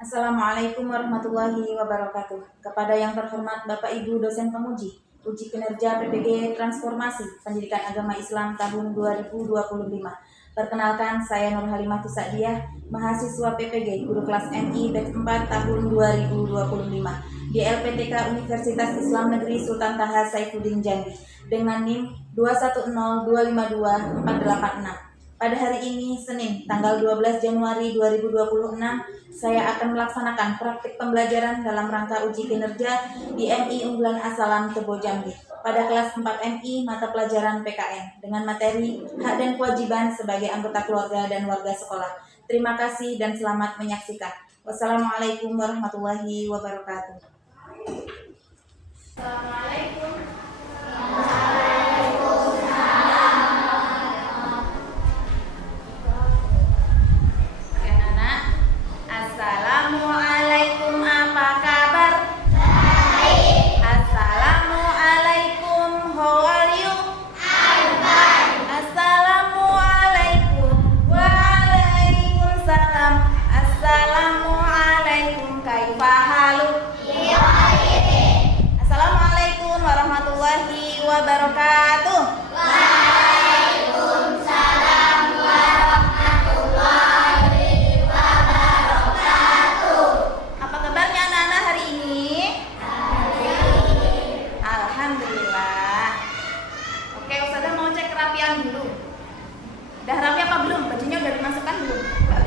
Assalamualaikum warahmatullahi wabarakatuh. Kepada yang terhormat Bapak Ibu dosen penguji, uji kinerja PPG Transformasi Pendidikan Agama Islam tahun 2025. Perkenalkan, saya Nur Halimah Sa'diyah, mahasiswa PPG, guru kelas MI batch 4 tahun 2025 di LPTK Universitas Islam Negeri Sultan Taha Saifuddin Jambi dengan NIM 210252486. Pada hari ini, Senin, tanggal 12 Januari 2026, saya akan melaksanakan praktik pembelajaran dalam rangka uji kinerja di MI Unggulan As-Salam Tebo Jambi pada kelas 4 MI mata pelajaran PKN dengan materi hak dan kewajiban sebagai anggota keluarga dan warga sekolah. Terima kasih dan selamat menyaksikan. Wassalamualaikum warahmatullahi wabarakatuh. Assalamualaikum. Assalamualaikum, apa kabar? Baik. Assalamualaikum, how are you? I'm fine. Assalamualaikum, waalaikumsalam. Assalamualaikum, kaifa haluk? Assalamualaikum warahmatullahi wabarakatuh. Waalaikumsalam warahmatullahi wabarakatuh. Apa kabarnya anak-anak hari ini? Alhamdulillah. Oke, Ustazah mau cek kerapian dulu. Udah rapi apa belum? Bajunya udah dimasukkan belum?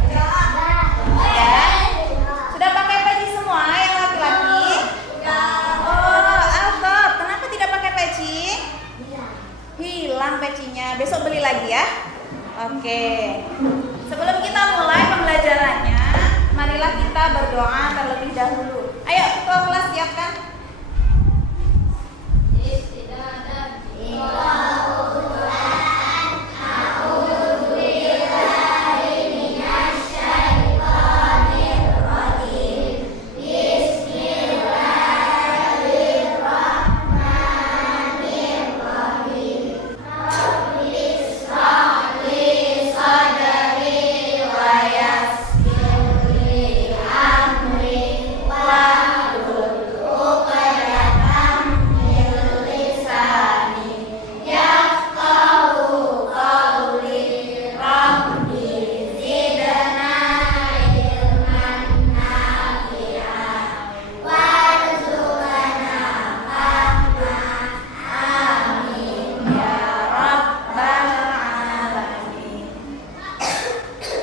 Ya. Sudah pakai peci semua yang laki-laki? Oh, Altot, kenapa tidak pakai peci? Hilang pecinya. Besok beli lagi ya. Oke. Sebelum kita mulai pembelajarannya, marilah kita berdoa terlebih dahulu. Ayo, ke kelas siapkan.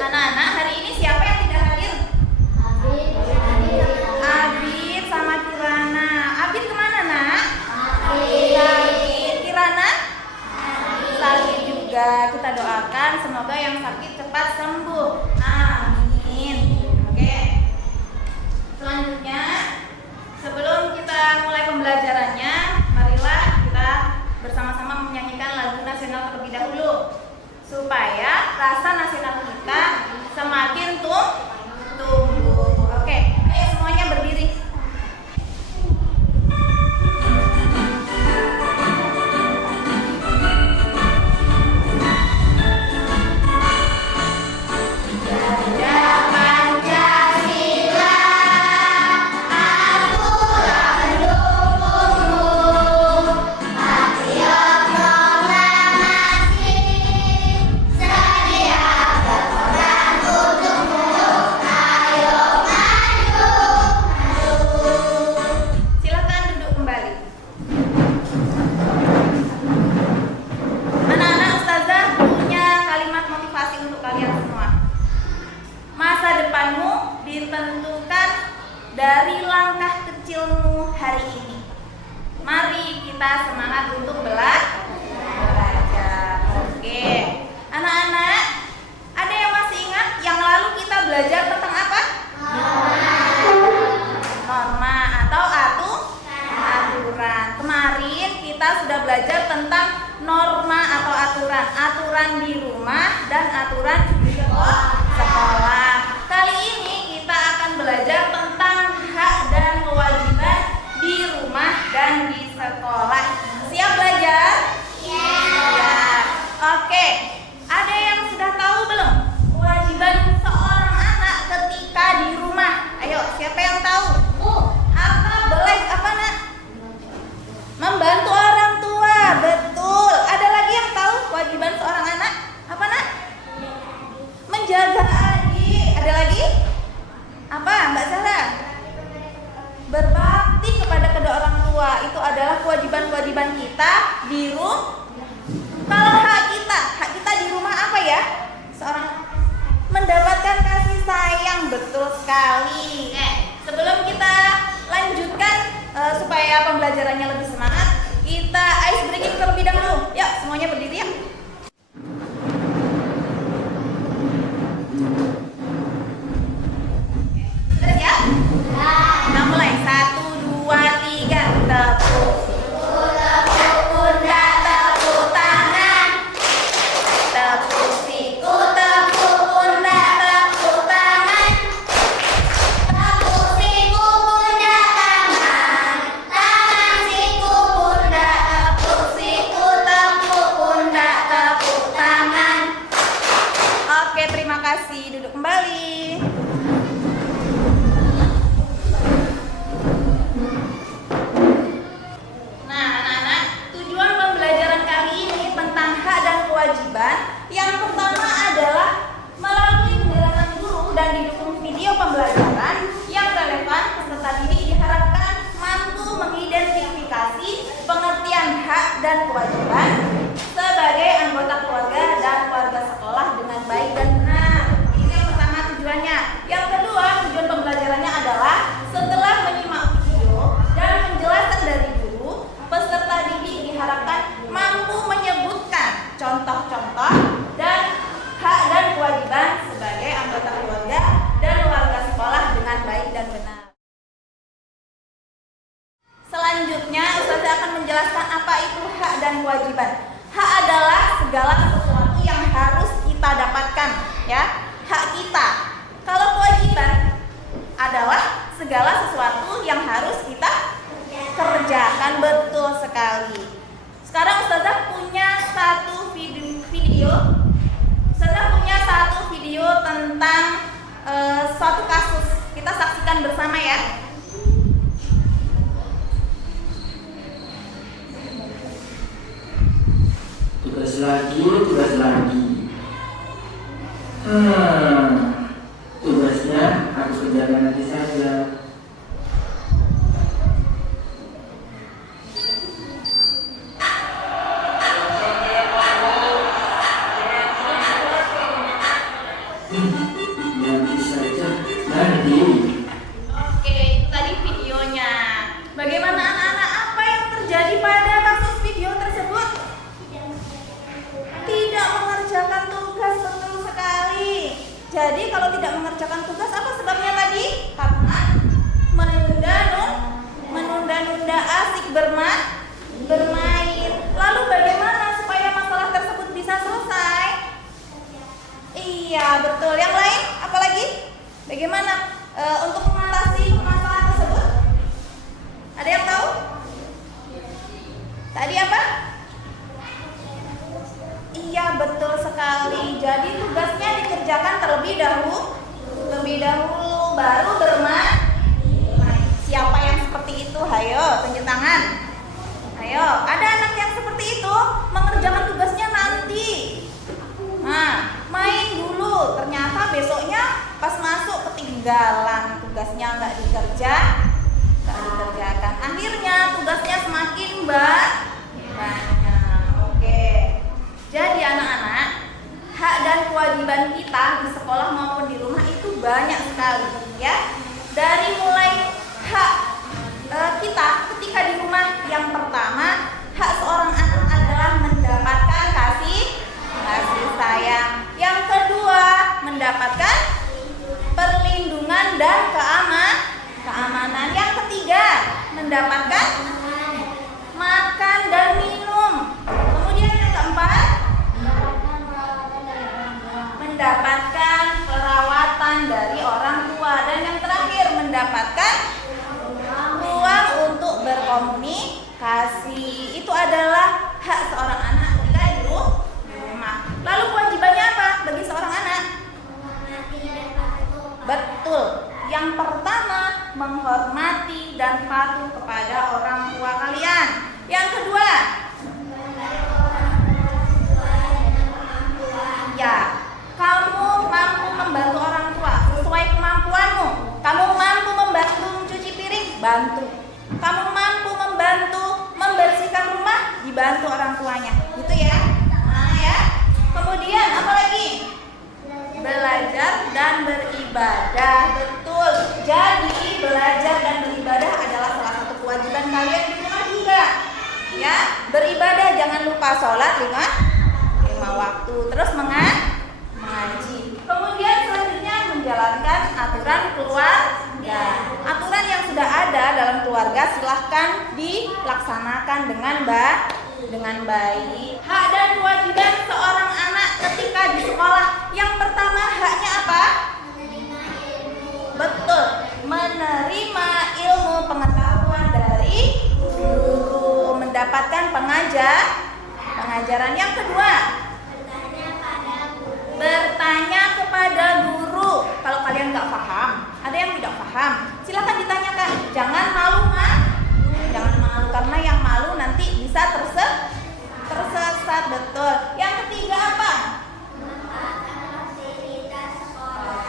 Anak-anak, hari ini siapa yang tidak hadir? Abid sama Kirana. Abid kemana, nak? Sakit. Kirana? Sakit juga. Kita doakan semoga yang sakit cepat sembuh. Amin. Oke. Selanjutnya, sebelum kita mulai pembelajarannya, marilah kita bersama-sama menyanyikan lagu nasional terlebih dahulu supaya rasa nasional kita semakin tumbuh. Oke, ayo semuanya berdiri. Pancasila, aku mendukungmu, patriot proklamasi, sedia berkorban untukmu, ayo maju, maju. Silakan duduk kembali. Anak-anak, Ustazah punya kalimat motivasi untuk kalian semua. Masa depanmu ditentukan dari langkah kecilmu hari ini. Mari kita semangat untuk belajar. Oke. Anak-anak, ada yang masih ingat yang lalu kita belajar tentang apa? Norma atau aturan. Kemarin kita sudah belajar tentang norma atau aturan di rumah dan aturan di sekolah. Kali ini kita akan belajar tentang hak dan kewajiban di rumah dan di sekolah. Siap belajar? Siap. Oke. Ada yang sudah tahu belum kewajiban seorang anak ketika di rumah? Ayo, menjaga adik. Ada lagi? Apa Mbak Sarah? Berbakti kepada kedua orang tua. Itu adalah kewajiban-kewajiban kita di rumah. Kalau hak kita di rumah apa ya? Seorang mendapatkan kasih sayang, betul sekali. Sebelum kita lanjutkan supaya pembelajarannya lebih semangat, kita ice breaking terlebih dahulu. Yuk, semuanya berdiri ya. Terus ya? Kita mulai 1, 2, 3. Tepuk pundak, tepuk tangan. Tepuk siku, tepuk pundak, tepuk tangan. Tepuk siku, pundak, tangan. Tangan, siku, pundak, tepuk siku, tepuk pundak, tepuk tangan. Oke, terima kasih. Duduk kembali. Nah, anak-anak, tujuan pembelajaran kali ini tentang hak dan kewajiban. Yang pertama adalah melalui penjelasan guru dan didukung video pembelajaran yang relevan, peserta didik diharapkan mampu mengidentifikasi pengertian hak dan kewajiban sebagai anggota keluarga dan keluarga sekolah dengan baik dan benar. Ini yang pertama tujuannya. Yang kedua, tujuan pembelajarannya adalah setelah menyimak video dan penjelasan dari guru, peserta didik diharapkan mampu menyebutkan contoh-contoh dan hak dan kewajiban sebagai anggota keluarga dan warga sekolah dengan baik dan benar. Selanjutnya, Ustazah akan menjelaskan apa itu hak dan kewajiban. Hak adalah segala sesuatu yang harus kita dapatkan, ya, hak kita. Kalau kewajiban adalah segala sesuatu yang harus kita kerjakan, betul sekali. Sekarang Ustazah punya satu video. Ustazah punya satu video tentang suatu kasus. Kita saksikan bersama ya. Tugas lagi. Tugasnya aku kerjakan nanti saja. Nanti saja. Nanti. Oke, itu tadi videonya. Bagaimana anak-anak, apa yang terjadi pada kasus video tersebut? Tidak mengerjakan tugas, betul sekali. Jadi kalau tidak mengerjakan tugas, apa sebabnya tadi? Karena menunda-nunda asik bermain. Lalu bagaimana supaya masalah tersebut bisa selesai? Iya, betul. Yang lain, apa lagi? Bagaimana untuk mengatasi masalah tersebut? Ada yang tahu? Tadi apa? Iya, betul sekali. Jadi tugasnya dikerjakan terlebih dahulu, baru bermain. Siapa yang seperti itu? Hayo, tunjuk tangan. Ayo, ada anak yang seperti itu, mengerjakan tugasnya nanti. Nah, main dulu. Ternyata besoknya pas masuk ketinggalan, tugasnya nggak dikerjakan. Akhirnya tugasnya semakin banyak. Oke. Jadi anak-anak, hak dan kewajiban kita di sekolah maupun di rumah itu banyak sekali, ya. Dari mulai hak kita ketika di rumah, yang pertama, hak seorang anak adalah mendapatkan kasih sayang. Yang kedua, mendapatkan perlindungan dan keamanan. Yang ketiga, mendapatkan makan dan minum. Kemudian yang keempat, mendapatkan perawatan dari orang tua. Dan yang terakhir, mendapatkan ruang untuk berkomunikasi. Itu adalah hak seorang anak ketika di rumah. Lalu kewajibannya apa bagi seorang anak? Betul. Yang pertama, menghormati dan patuh kepada orang tua kalian. Yang kedua, ya, kamu mampu dan beribadah. Betul. Jadi belajar dan beribadah adalah salah satu kewajiban kalian di rumah juga. Ya, beribadah, jangan lupa sholat lima waktu, terus mengaji. Kemudian selanjutnya menjalankan aturan keluarga. Aturan yang sudah ada dalam keluarga silahkan dilaksanakan dengan baik. Hak dan kewajiban seorang anak ketika di sekolah. Yang pertama, haknya apa? Betul, menerima ilmu pengetahuan dari guru, mendapatkan pengajaran. Yang kedua, bertanya kepada guru. Kalau kalian nggak paham, ada yang tidak paham, silakan ditanyakan. Jangan malu, karena yang malu nanti bisa tersesat. Betul. Yang ketiga apa?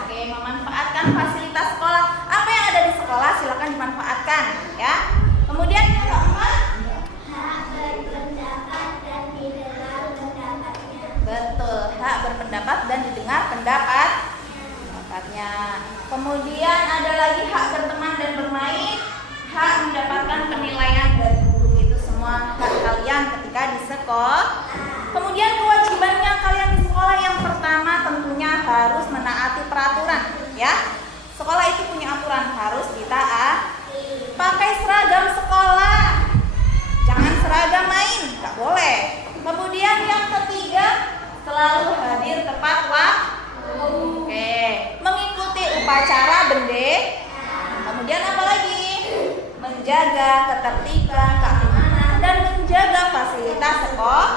Oke, memanfaatkan fasilitas sekolah. Apa yang ada di sekolah silakan dimanfaatkan, ya. Kemudian yang keempat, betul, hak berpendapat dan didengar pendapatnya. Kemudian ada lagi hak berteman dan bermain, hak mendapatkan penilaian dari guru. Itu semua hak kalian ketika di sekolah. Kemudian kewajibannya kalian di sekolah, yang pertama tentunya harus menaati peraturan, ya. Sekolah itu punya aturan, harus ditaati. Pakai seragam sekolah, jangan seragam main, nggak boleh. Kemudian yang ketiga, selalu hadir tepat waktu. Oke, mengikuti upacara Kemudian apa lagi? Menjaga ketertiban, keamanan, dan menjaga fasilitas sekolah.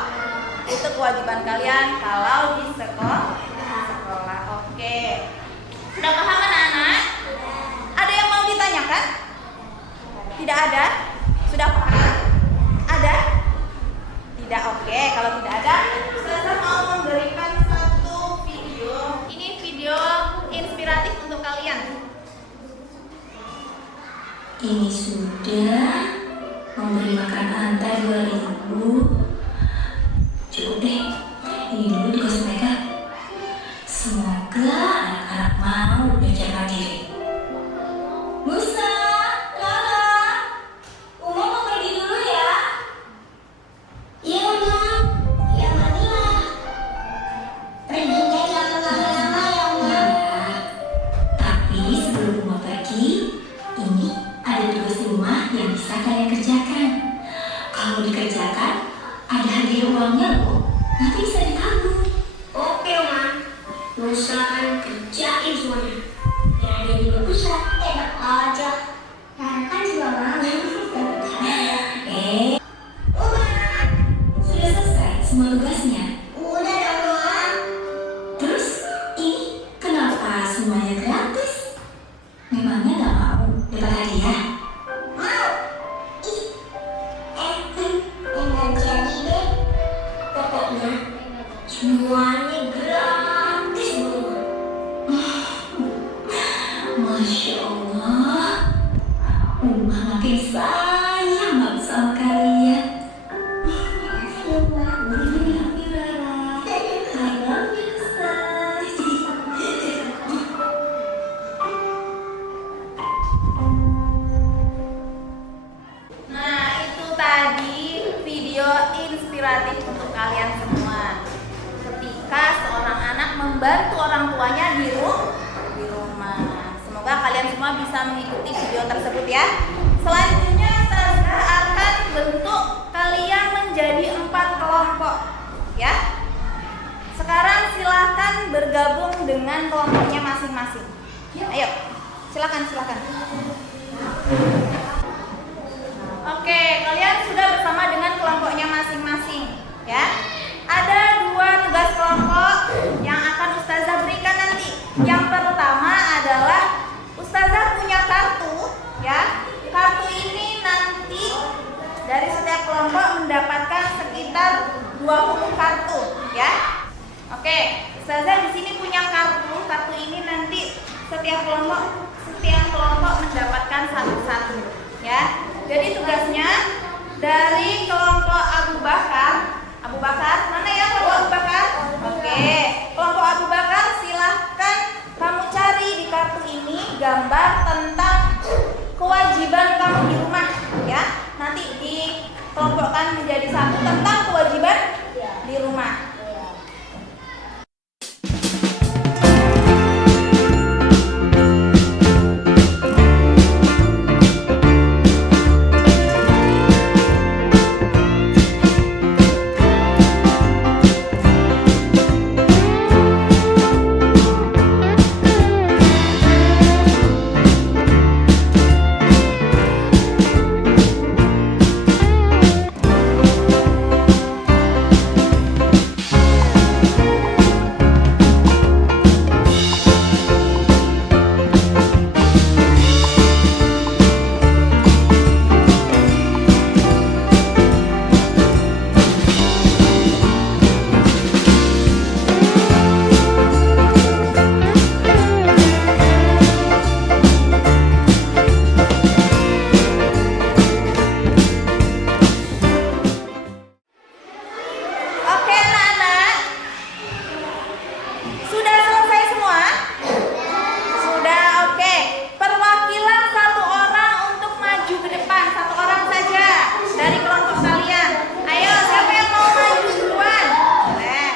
Itu kewajiban kalian kalau di sekolah. Oke. Sudah paham anak-anak? Ada yang mau ditanyakan? Tidak ada? Sudah paham? Ada? Tidak. Oke, kalau tidak ada, saya mau memberikan satu video. Ini video inspiratif untuk kalian. Ini sudah memberi makan antai 2000. Cukup deh, ini dulu tugas mereka. Semoga anak-anak mau belajar mandiri. Musa, Lala, Uma mau pergi dulu ya. Iya, Uma. Ya, marilah. Perginya jangan lama-lama ya, Uma. Tapi sebelum Uma pergi, ini ada tugas rumah yang bisa kalian kerjakan. Kalau dikerjakan, ada hadiah uangnya loh. Nanti bisa ditabung. Oke, Oma. Musa akan kerjain semuanya. Dan ada juga pusat. Enak aja. Nah, kan juga mau. Oma, sudah selesai semua tugasnya? Udah dong, Oma. Terus, ini kenapa semuanya gratis? Memangnya gak mau dapat hadiah? Mau. Enggak jadi deh. Pokoknya semuanya gratis semua. Masya Allah, Uma makin sayang banget sama kalian. I love you, say. Nah, itu tadi video inspiratif untuk kalian semua. Ketika seorang anak membantu orang tuanya di rumah. Semoga kalian semua bisa mengikuti video tersebut ya. Selanjutnya saya akan bentuk kalian menjadi 4 kelompok, ya. Sekarang silahkan bergabung dengan kelompoknya masing-masing. Ayo, silakan. Oke, kalian sudah bersama dengan kelompoknya masing-masing, ya. Ada 2 tugas kelompok yang akan Ustazah berikan nanti. Yang pertama adalah Ustazah punya kartu, ya. Kartu ini nanti dari setiap kelompok mendapatkan sekitar 20 kartu, ya. Oke, Ustazah di sini punya kartu. Kartu ini nanti setiap kelompok mendapatkan satu-satu, ya. Jadi tugasnya dari kelompok Abu Bakar, mana ya kelompok Abu Bakar? Oke, kelompok Abu Bakar silahkan kamu gambar tentang kewajiban kamu di rumah ya. Nanti dikelompokkan menjadi satu tentang kewajiban di rumah. Oke anak-anak, sudah selesai semua? Sudah, oke. Perwakilan satu orang untuk maju ke depan, satu orang saja dari kelompok kalian. Ayo, siapa yang mau maju duluan? Boleh.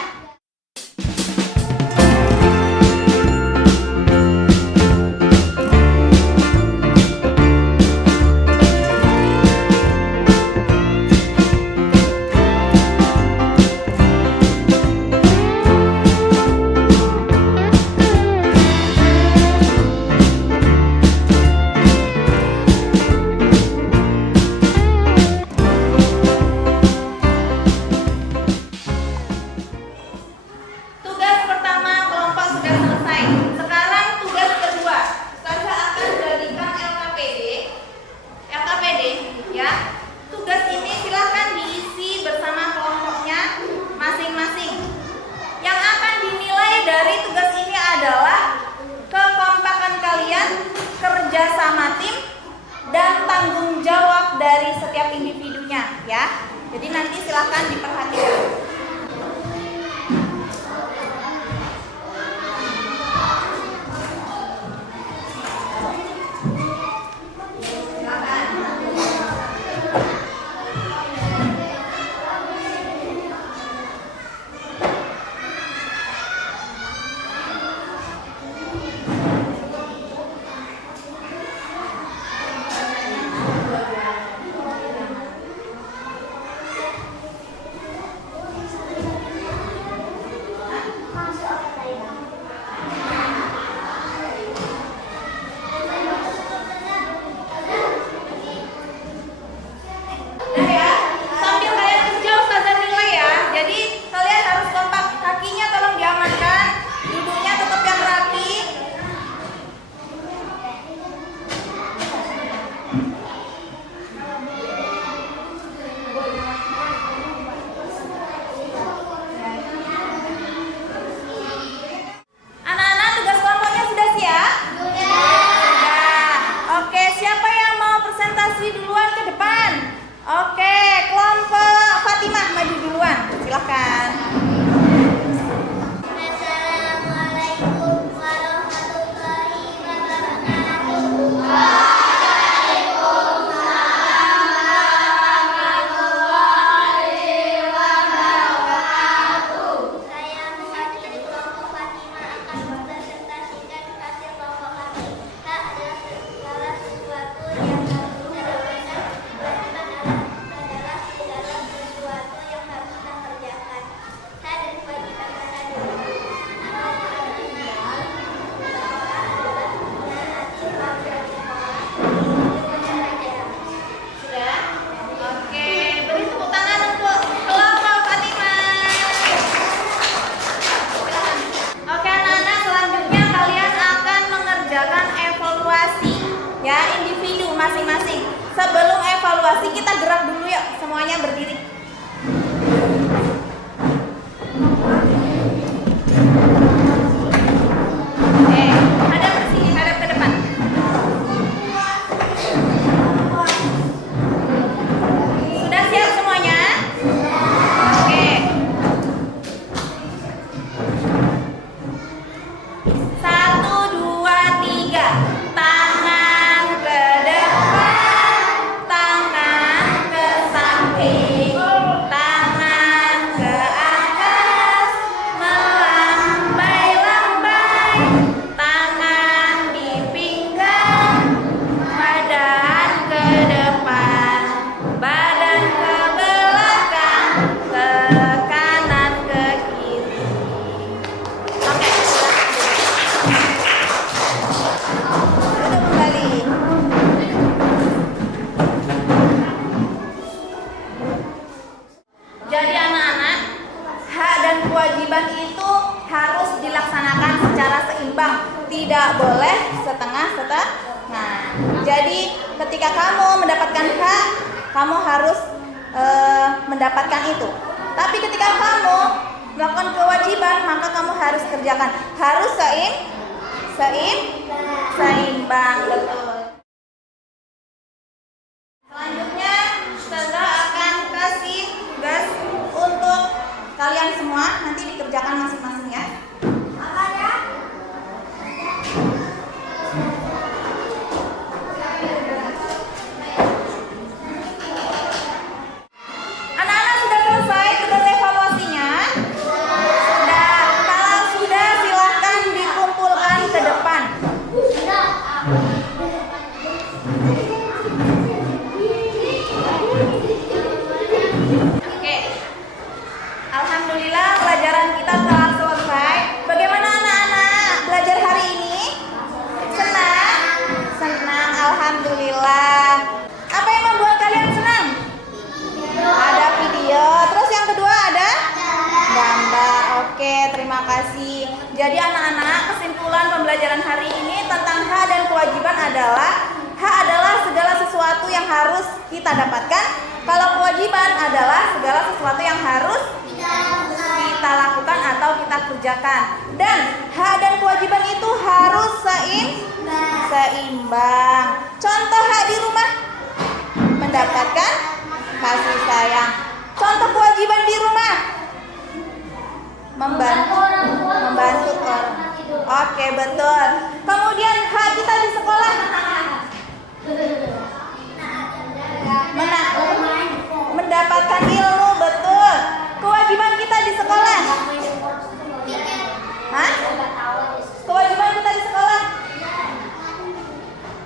Tugas pertama kelompok sudah selesai. Sekarang tugas kedua. Ustazah akan jadikan LKPD ya. Tugas ini silahkan diisi bersama kelompoknya masing-masing. Yang akan dinilai dari tugas ini adalah kekompakan kalian, kerja sama tim, dan tanggung jawab dari setiap individunya ya. Jadi nanti silahkan diperhatikan. Nah ya, sambil kalian kerja Ustazah nilai ya. Jadi kalian harus kompak, kakinya tolong diamankan, duduknya tetap yang rapi. Anak-anak, tugas kelompoknya sudah siap? Sudah. Oke, siapa yang mau presentasi duluan ke depan? Oke, kelompok Fatimah maju duluan. Silakan. Assalamualaikum warahmatullahi wabarakatuh. Saya mewakili kelompok Fatimah akan mempresentasikan hasil kelompok kami. Hak adalah segala sesuatu yang harus kita dapatkan. Kewajiban adalah segala sesuatu yang harus kita kerjakan. Hak dan kewajiban kita dulu. Sudah? Oke, beri tepuk tangan untuk kelompok Fatimah. Silakan. Oke anak-anak, selanjutnya kalian akan mengerjakan evaluasi ya, individu masing-masing. Sebelum evaluasi kita gerak dulu yuk, semuanya berdiri. Hadap ke sini, hadap ke depan. Sudah siap semuanya? Oke. 1, 2, 3. seimbang, tidak boleh setengah-setengah. Jadi ketika kamu mendapatkan hak, kamu harus mendapatkan itu. Tapi ketika kamu melakukan kewajiban, maka kamu harus kerjakan, harus seimbang, betul. Selanjutnya, Ustazah akan kasih tugas untuk kalian semua, nanti dikerjakan masing-masing ya. Anak-anak sudah selesai tugas evaluasinya? Sudah. Kalau sudah, silahkan dikumpulkan ke depan. Oke. Alhamdulillah pelajaran kita telah selesai. Bagaimana anak-anak belajar hari ini? Senang? Senang, alhamdulillah. Apa yang membuat kalian senang? Ada video. Terus yang kedua ada? Gambar. Oke, terima kasih. Jadi anak-anak, kesimpulan pembelajaran hari ini tentang hak dan kewajiban adalah hak adalah segala sesuatu yang harus kita dapatkan. Kalau kewajiban adalah segala sesuatu yang harus kita lakukan atau kita kerjakan. Dan hak dan kewajiban itu harus seimbang. Contoh hak di rumah, mendapatkan kasih sayang. Contoh kewajiban di rumah, membantu orang. Oke, betul. Kemudian hak kita di sekolah, mendapatkan ilmu, betul. Kewajiban kita di sekolah, kewajiban kita di sekolah,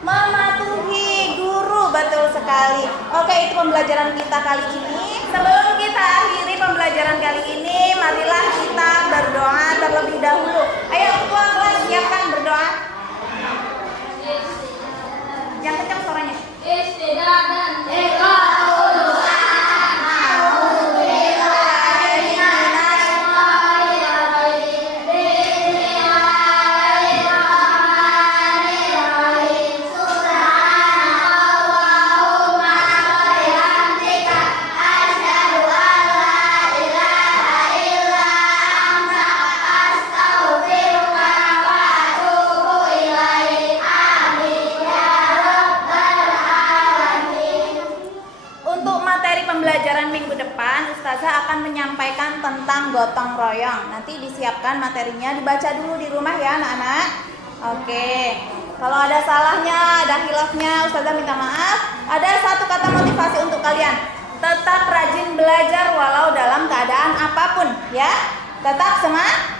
mematuhi guru, betul sekali. Oke, itu pembelajaran kita kali ini. Sebelum kita akhiri pembelajaran kali ini, marilah kita berdoa terlebih dahulu. Ayo ketua kelas, siapkan berdoa. Yang kencang suaranya. Pembelajaran minggu depan, Ustazah akan menyampaikan tentang gotong royong. Nanti disiapkan materinya, dibaca dulu di rumah ya anak-anak. Oke, kalau ada salahnya, ada hilafnya, Ustazah minta maaf. Ada satu kata motivasi untuk kalian: tetap rajin belajar walau dalam keadaan apapun, ya. Tetap semangat.